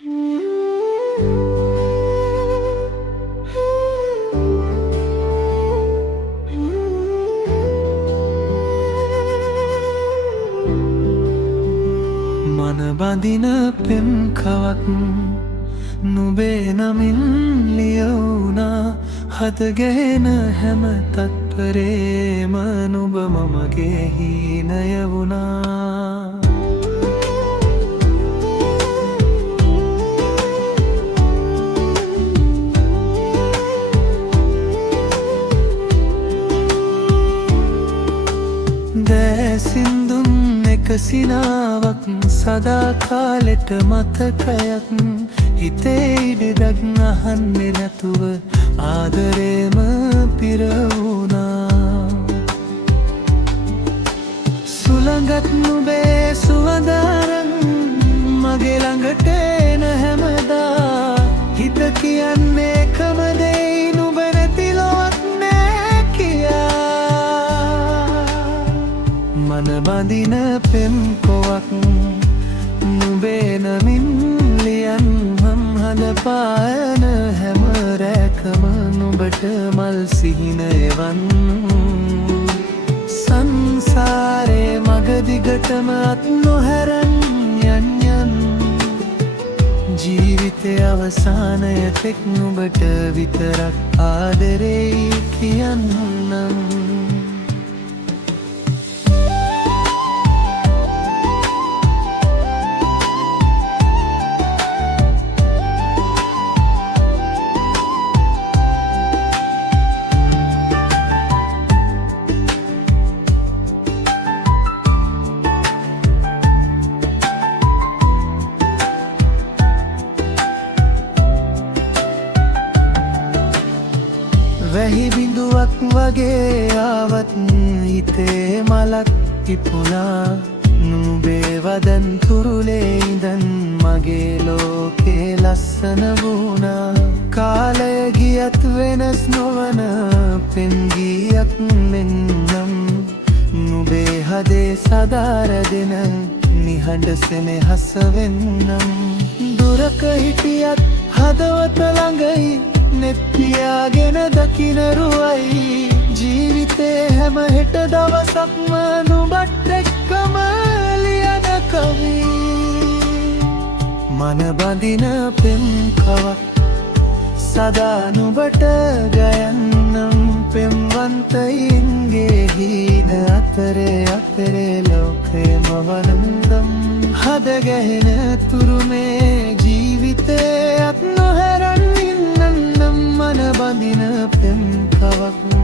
මන බඳින පෙම් කවක් නුඹේ නමින් ලියවුණා. හද ගැහෙන හැම තත්පරේම නුඹ මමගේ හීනය වුණා. දැසින්දුම් එක සිනාවක් සදා කාලෙට මතකයක් හිතේ ඉඩක් අහන්නේ නැතුව ආදරේම පිරවුණා. සුළඟත් නුඹේ සුවඳාරන් මගේ ළඟට එන හැමදා හිත කියන්නේ එකම දෙයි නුඹ නැති ලොවක් නෑ කියා. මන බඳින පෙම් කොවක් නුඹේ නමින් ලියන්නම්. හඳ පායන හැම රැකම නුඹට මල් සිහින එවන්. සංසාරේ මග දිගටම අත් නොහැරන් යන්යන්. ජීවිතය අවසානය තෙක් නුඹට විතරක් ආදරෙයි කියන්නම්. වැහි බිඳුවක් වගේ ආවත් හිතේ මලක් තිබුණා. නුඹේ වදන් තුරුලේ ඉඳන් මගේ ලෝකේ ලස්සන වුණා. කාලය ගියත් වෙනස් නොවන පෙම් ගීයක් මෙන්නම්. නුඹේ හදේ සදාර දෙන නිහඬ සෙනෙහස වෙන්නම්. දුරක හිටියත් හදවත ළඟයි නෙත් පියාගෙන දකිනරුවයි. ජීවිතේ හැම හෙට දවසක්ම නුඹත් එක්කම ලියන කවි. මන බඳින පෙම් කවක් සදා නුඹට ගයන්නම්. පෙම්වන්තයින්ගේ හීන අතරේ ලෝකයම වනන්දම්. හද ගැහෙන තුරුමේ ජීවිතේ අත් නොහැරන් ඉන්නන්නම්. මන බඳින පෙම් කවක්